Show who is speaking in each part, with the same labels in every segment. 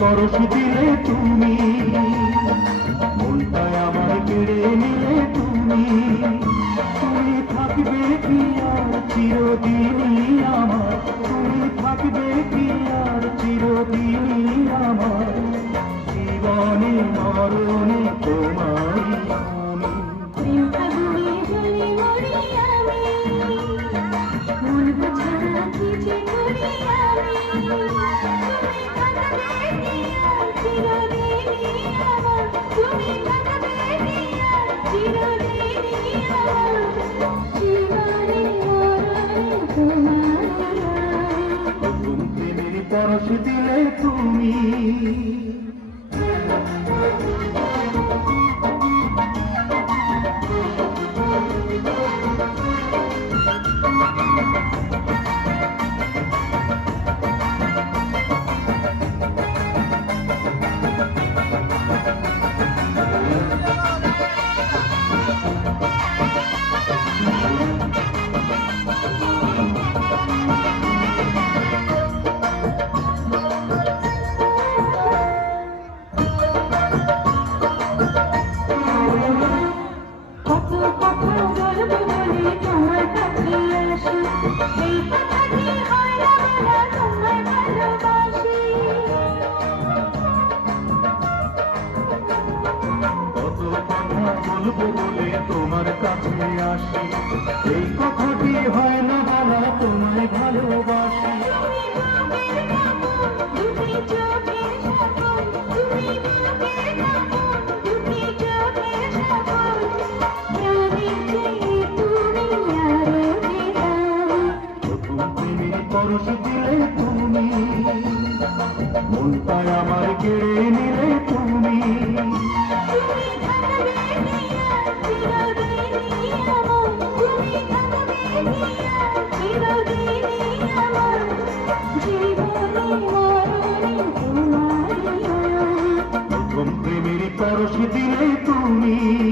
Speaker 1: পরশ দিলে তুমি। মনটায় আমার কেড়ে নিলে তুমি। তুমি থাকবে আর চিরদিনই আমার? তুমি থাকবে আর চিরদিনই আমার? জীবনে মরণে তোমারই
Speaker 2: বলব বলে তোমার কাছে আসি। এই কথাটি হয় না বলা তোমায় ভালোবাসি।
Speaker 1: প্রেমের দিলে তুমি মনটায় আমার কেড়ে নিলে তুমি। প্রথম প্রেমের পরশ দিলে তুমি।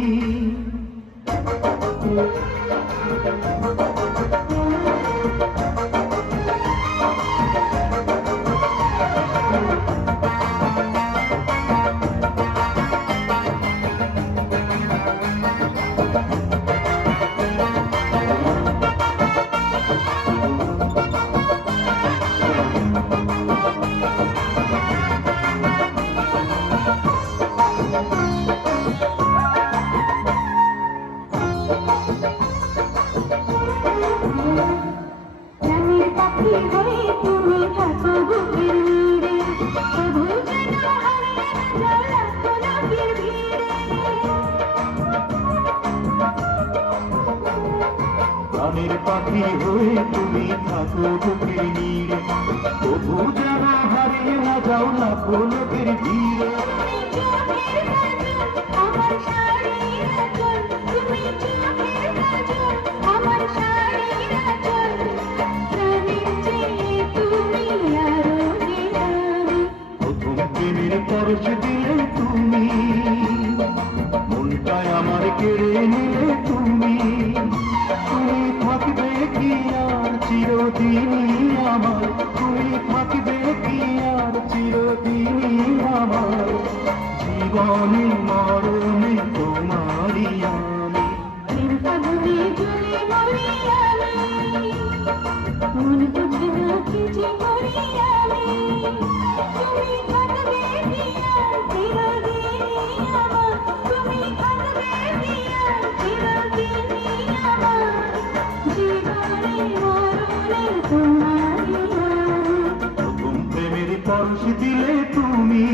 Speaker 2: প্রাণের পাখি হয়ে তুমি থাকো বুকের নীড়ে। তবু যেন হারিয়ে না যাও লাখো লোকের ভিড়ে।
Speaker 1: প্রেমের পরশ দিলে তুমি। মনটায় আমার কেড়ে নিলে তুমি। তুমি থাকবে কি আর চিরদিনই আমার? তুমি থাকবে কি আর চিরদিনই আমার? জীবনে মরণে তোমারই আমি।
Speaker 2: মন বুঝে কি যে
Speaker 1: প্রথম দিলে তুমি।